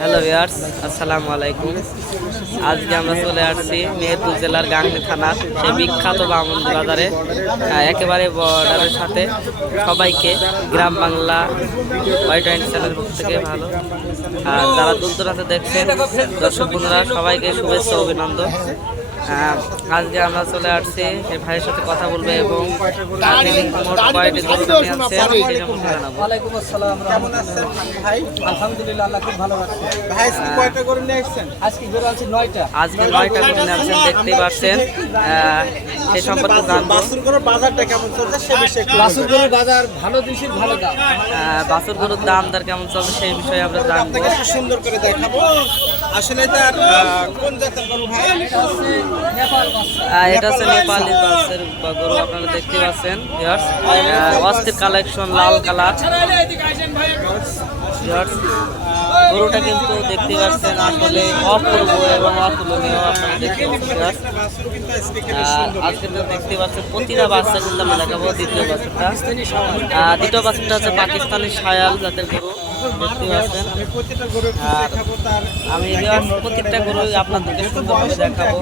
Hello viewers আসসালামু আলাইকুম। আজকে আমরা চলে আসছি মেহেরপুর জেলার গাংনী থানার সেই বিখ্যাত বামন বাজারে। একেবারে বর্ডারের সাথে সবাইকে Gram Bangla Y twenty channel পক্ষ থেকে ভালো। আর যারা দূর দূরান্তে দেখছেন, দর্শক বন্ধুরা, সবাইকে শুভেচ্ছা, অভিনন্দন। আজকে আমরা চলে আসছি এই ভাইয়ের সাথে কথা বলব এবং আলহামদুলিল্লাহ খুব ভালো আছে। ভাই আজকে কয়টা করে নিয়ে আসছেন? আজকে গরু আছে নয়টা। আজকে নয়টা করে নিয়ে আসছেন দেখতেই পাচ্ছেন। আহ, সম্পর্কে জানব। বাসুর করে বাজারটা কেমন চলছে সে বিষয়ে বাসুর গরুর বাজার ভালো দিশের ভালো দাম। গরুর দাম দর কেমন চলছে সেই বিষয়ে আমরা জানব। আপনাকে সুন্দর করে দেখাবো। আসলে তার কোন জাতের গরু ভাই? এটা হচ্ছে আহ, এটা হচ্ছে নেপালি বাসের গরু আপনারা দেখতে পাচ্ছেন অস্থির কালেকশন লাল কালার viewers, গরুটা কিন্তু দেখতে পাচ্ছেন আসলে অপূর্ব এবং অতুলনীয় আপনারা দেখতে পাচ্ছেন আজকে দেখতে পাচ্ছেন প্রতিটা বাচ্চা কিন্তু আমরা দেখাবো দ্বিতীয় বাচ্চাটা। দ্বিতীয় বাচ্চাটা হচ্ছে পাকিস্তানি সায়াল জাতের গরু আমি প্রত্যেকটা গরু আপনাদেরকে সুন্দরভাবে দেখাবো।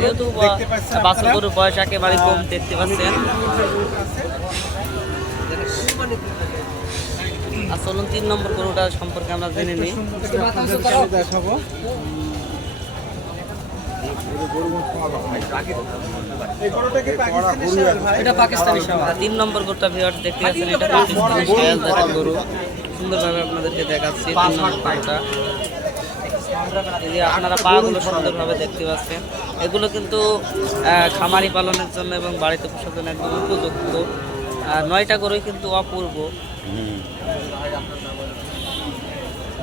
যেহেতু বা- বাছুর গরুর বয়স একেবারে কম, দেখতে পাচ্ছেন। আর চলুন তিন নম্বর গরুটা সম্পর্কে আমরা জেনে নিই। দেখাবো। এটা পাকিস্তানি তিন নম্বর গরুটা ভিউয়ার্স দেখতে পাচ্ছেন এটা পাকিস্তানি সায়াল জাতের গরু। সুন্দরভাবে আপনাদেরকে দেখাচ্ছি তিন নম্বর গরুটা। এই আপনারা পাগুলো সুন্দরভাবে দেখতে পাচ্ছেন। এগুলো কিন্তু আহ, খামারি পালনের জন্য এবং বাড়িতে পোষার জন্য একদম উপযুক্ত। আর নয়টা গরুই কিন্তু অপূর্ব।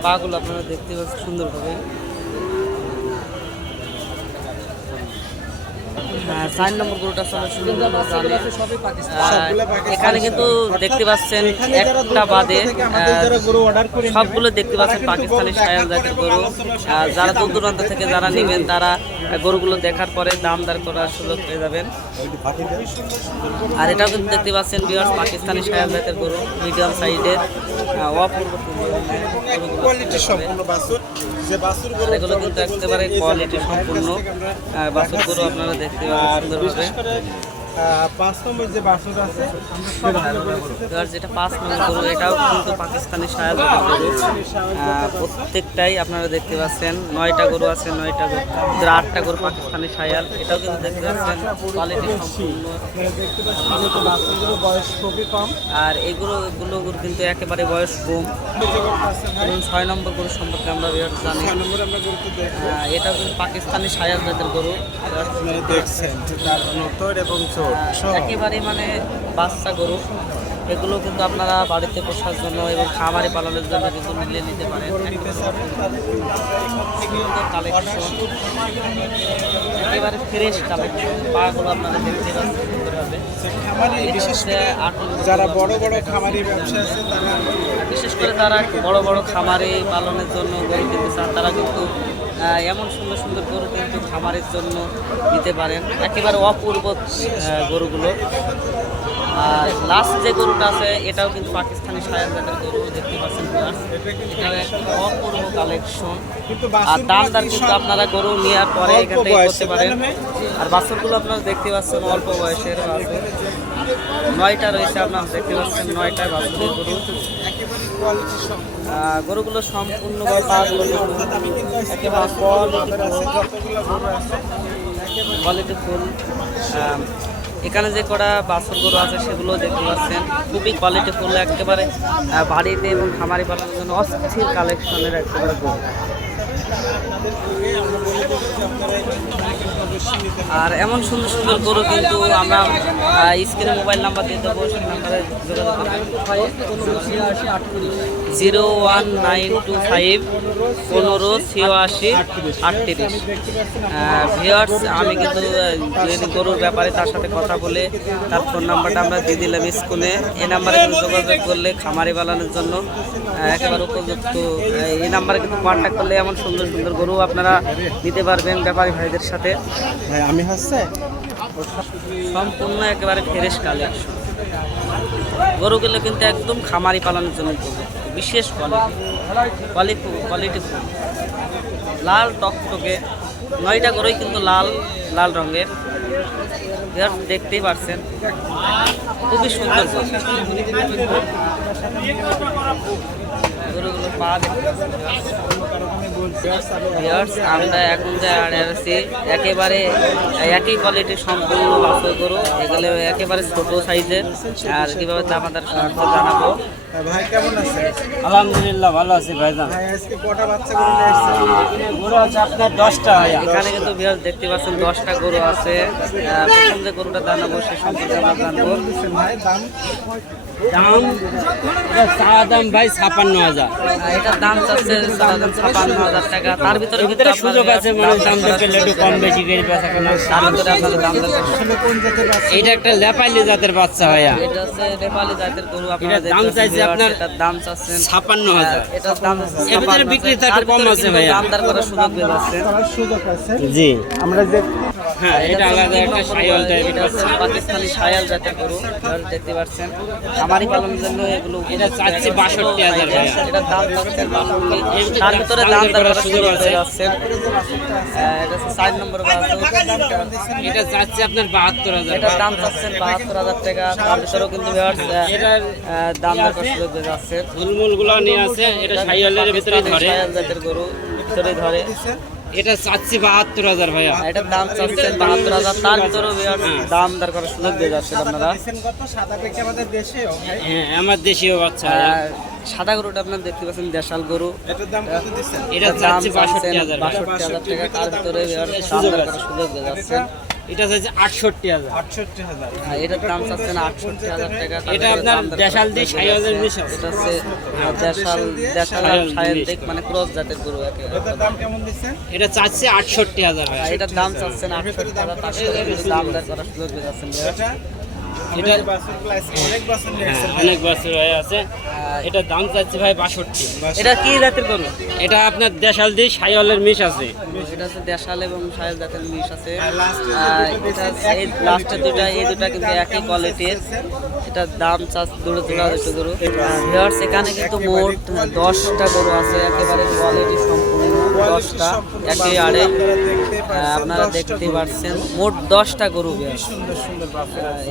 পাগুলো আপনারা দেখতে পাচ্ছেন সুন্দরভাবে। চার নম্বর গরুটা এখানে কিন্তু দেখতে পাচ্ছেন একটা বাদে সবগুলো দেখতে পাচ্ছেন পাকিস্তানি সায়াল জাতের গরু। যারা দূর দূরান্ত থেকে যারা নেবেন তারা গরুগুলো দেখার পরে দাম দর করার সুযোগ পেয়ে যাবেন। আর এটাও কিন্তু দেখতে পাচ্ছেন বিয়ার্স পাকিস্তানি সায়াল জাতের গরু মিডিয়াম সাইজের এগুলো কিন্তু একেবারে কোয়ালিটি সম্পূর্ণ। বাছুর গরু আপনারা দেখতে পাবেন আর সুন্দরভাবে বিশেষ করে আহ, পাঁচ নম্বর যে আছে যেটা পাঁচ নম্বর গরু এটাও কিন্তু পাকিস্তানি সায়াল প্রত্যেকটাই আপনারা দেখতে পাচ্ছেন নয়টা গরু আছে নয়টা গরু। আটটা গরু পাকিস্তানি সায়াল এটাও কিন্তু দেখতে পাচ্ছেন কোয়ালিটি সম্পূর্ণ। বয়স খুবই কম। আর এগুলো এগুলো গরু কিন্তু একেবারে বয়স কম। এবং ছয় নম্বর গরু সম্পর্কে আমরা বিরাট জানি। এটাও কিন্তু পাকিস্তানি সায়াল জাতের গরু। দেখছেন তার নতর এবং একেবারে মানে বাচ্চা গরু। এগুলো কিন্তু আপনারা বাড়িতে পোষার জন্য এবং খামারে পালনের জন্য কিন্তু মিলিয়ে নিতে পারেন। কালেকশন একেবারে ফ্রেশ কালেকশন পাগুলো আপনারা দেখতে পাচ্ছেন যারা বড় বড় খামারি ব্যবসা আছে তারা বিশেষ করে তারা বড় বড় খামারে পালনের জন্য গরু কিনতে চান তারা কিন্তু এমন সুন্দর সুন্দর গরু কিন্তু খামারের জন্য নিতে পারেন। একেবারে অপূর্ব গরুগুলো। আর লাস্ট যে গরুটা আছে এটাও কিন্তু পাকিস্তানি সায়াল জাতের গরু দেখতে পাচ্ছেন। এটাও একদম অপূর্ব কালেকশন আর দাম দাম কিন্তু আপনারা গরু নেওয়ার পরে এখান থেকে করতে পারেন? আর বাছুরগুলো আপনারা দেখতে পাচ্ছেন অল্প বয়সের নয়টা রয়েছে, আপনারা দেখতে পাচ্ছেন নয়টা বাছুরের গরু সম্পূর্ণ গরুগুলো একেবারে কোয়ালিটি ফুল। এখানে যে কটা বাছুর গরু আছে সেগুলো দেখতে পাচ্ছেন। খুবই কোয়ালিটি ফুল, একেবারে বাড়িতে এবং খামারি পালনের জন্য অস্থির কালেকশনের একেবারে গরু। আর এমন সুন্দর সুন্দর গরু কিন্তু আমরা স্ক্রিনে মোবাইল নাম্বার দিয়ে দেবো, সেই নাম্বারে zero one nine two five পনেরো ছিয়াশি আটত্রিশ। ভিওয়ার্স আমি কিন্তু গরুর ব্যাপারে তার সাথে কথা বলে তার ফোন নাম্বারটা আমরা দিয়ে দিলাম স্কুলে এই নাম্বারে যোগাযোগ করলে খামারি বানানোর জন্য একেবারে উপযুক্ত এই নাম্বারে কিন্তু কন্ট্যাক্ট করলে এমন সুন্দর সুন্দর গরু আপনারা নিতে পারবেন ব্যাপারী ভাইদের সাথে। আমি হচ্ছে? সম্পূর্ণ একেবারে ফ্রেশ কালেকশন গরুগুলো কিন্তু একদম খামারি পালনের জন্য বিশেষ কোয়ালিটি কোয়ালিটি লাল টকটকে নয়টা গরুই কিন্তু লাল লাল রঙের। দেখতেই পারছেন খুবই সুন্দর গরু। গরুগুলো পা দেখতে Viewers, আমরা এখন যে আর আছি একেবারে একই কোয়ালিটির সম্পূর্ণ বাছুর গরু এগুলো একেবারে ছোট সাইজের। আর কীভাবে দামাদার সাহায্য জানাব। ভাই কেমন আছে আলহামদুলিল্লাহ ভালো আছি ভাইজান। ভাই আজকে কটা বাচ্চা আসছেন? গরু আছে আপনার দশটা। এখানে কিন্তু বিহার দেখতে পাচ্ছেন দশটা গরু আছে। প্রথম যে গরুটা জানাব সে সম্পর্কে আমরা জানব। ভাই দাম? দাম চা দাম ভাই ছাপান্ন হাজার। এটার দাম চাচ্ছে ছাপান্ন হাজার। টাকা তার ভিতরে ভিতরে সুযোগ আছে মানুষ দাম দেখে একটু কম বেশি করে বেচা কেনা তার ভিতরে আপনাদের দাম এইটা একটা লেপাইলি জাতের বাচ্চা ভাইয়া। এটা হচ্ছে নেপালি জাতের গরু আপনারা দাম চাইছে আপনার দাম চাচ্ছেন ছাপান্ন হাজার। আহ, এটার দাম এর ভিতরে 56 তার একটু কম আছে ভাইয়া। দাম দর করার সুযোগ যাচ্ছেন সুযোগ আছে জি। আমরা যে হ্যাঁ এটা আলাদা একটা সাইওয়াল টাইপের পাকিস্তানি সায়াল জাতের গরু দেখতে পাচ্ছেন। আমারই পালনের জন্য এগুলো এটা চাচ্ছি 62,000 ভাইয়া। এটার দাম চাচ্ছেন 62 তার ভিতরে দাম দর করার সুযোগ আছে। যাচ্ছেন এটা হচ্ছে নম্বর এটা চাচ্ছে আপনার বাহাত্তর হাজার। এটার দাম চাচ্ছেন বাহাত্তর হাজার টাকা। তার ভিতরেও কিন্তু এটার দাম দর সুযোগ যাচ্ছে। ঝুলমুলগুলো নিয়ে আছে। এটা সাইওয়ালের ভিতরে ধরে। গরু ভিতরে ধরে। এটা চাচ্ছি বাহাত্তর হাজার ভাইয়া। এটার দাম চাচ্ছেন বাহাত্তর হাজার। তার ভিতরেও দাম দর করার সুযোগ দিয়ে যাচ্ছে আপনারা। আমাদের দেশেও হ্যাঁ আমার দেশীয় বাচ্চা। সাদা গরুটা আপনার দেখতে পাচ্ছেন দেশাল গরু। এটার দাম কত দিচ্ছেন? এটা দাম চাচ্ছি বাষট্টি চাচ্ছেন হাজার বাষট্টি হাজার টাকা। তার ভিতরে সুযোগ। দিয়ে যাচ্ছেন। এটা চাচ্ছে আটষট্টি হাজার। আটষট্টি হাজার। আর এটার দাম চাচ্ছেন আটষট্টি হাজার টাকা এটা আপনার দেশাল দিয়ে। মিশ আছে। এটা হচ্ছে দেশাল দেশাল সায়াল সায়াল মানে ক্রস জাতের গরু একে। দাম কেমন দিচ্ছেন? এটা চাচ্ছে আটষট্টি হাজার। ভাইয়া এটার দাম চাচ্ছেন আটষট্টি হাজার দাম দর করার সুযোগ এটা এটা এটা অনেক বাছুর হ্যাঁ হয়ে আছে। এটা দাম চাচ্ছে ভাই বাষট্টি। এটা কি জাতের গরু? এটা আপনার দেশাল দিয়ে সাইওয়ালের মিশ আছে। এটা হচ্ছে দেশাল এবং সাহেব জাতের মিশ আছে। এটা এই লাস্টের দুটা এই দুটা কিন্তু একই কোয়ালিটির এটার দাম চাষ দুটো জোড়া দুটো গরু। এখানে কিন্তু মোট দশটা গরু আছে একেবারে কোয়ালিটি সম্পূর্ণ। দশটা একই আড়ে। আপনারা দেখতে পাচ্ছেন দশটা মোট দশটা গরু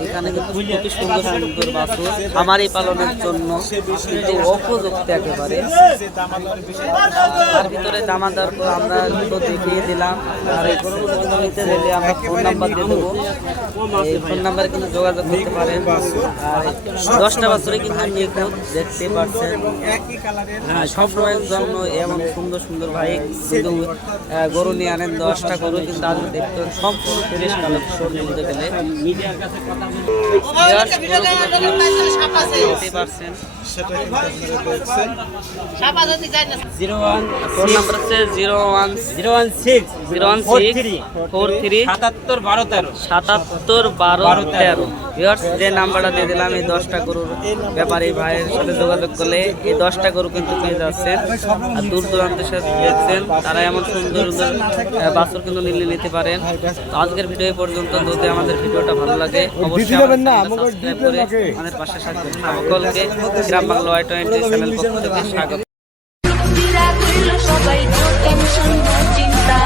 এখানে কিন্তু খুবই সুন্দর সুন্দর বাছুর আমারই পালনের জন্য উপযুক্ত একেবারে। তার ভিতরে দামাদার আমরা তো দেখিয়ে দিলাম। আর এই গরুগুলো নিতে গেলে আমরা ফোন নাম্বার দিয়ে দেবো। এই ফোন নাম্বারে কিন্তু যোগাযোগ করতে পারেন। আর দশটা বছরে কিন্তু নিখুঁত দেখতে পাচ্ছেন। হ্যাঁ সব সময়ের জন্য এমন সুন্দর সুন্দর ভাই কিন্তু গরু নিয়ে আনেন দশটা গরু কিন্তু আজ দেখতে সম্পূর্ণ ফ্রেশ কালেকশন বলতে গেলে। জিরো ওয়ান ফোন নাম্বার হচ্ছে zero one zero one six zero one six three. Four three সাতাত্তর বারো তেরো। সাতাত্তর বারো যে নাম্বারটা দিয়ে দিলাম এই দশটা গরুর ব্যাপারে ভাইয়ের সাথে যোগাযোগ করলে এই দশটা গরু কিন্তু পেয়ে যাচ্ছেন। আর দূর দূরান্তের সাথে দেখছেন আছেন তারা এমন সুন্দর বাসর কিন্তু নিলে নিতে পারেন। তো আজকের ভিডিও পর্যন্ত যদি আমাদের ভিডিওটা ভালো লাগে অবশ্যই আমাদের পাশে সকলকে Gram Bangla Y twenty channel পক্ষ থেকে স্বাগত। সবাই চিন্তা।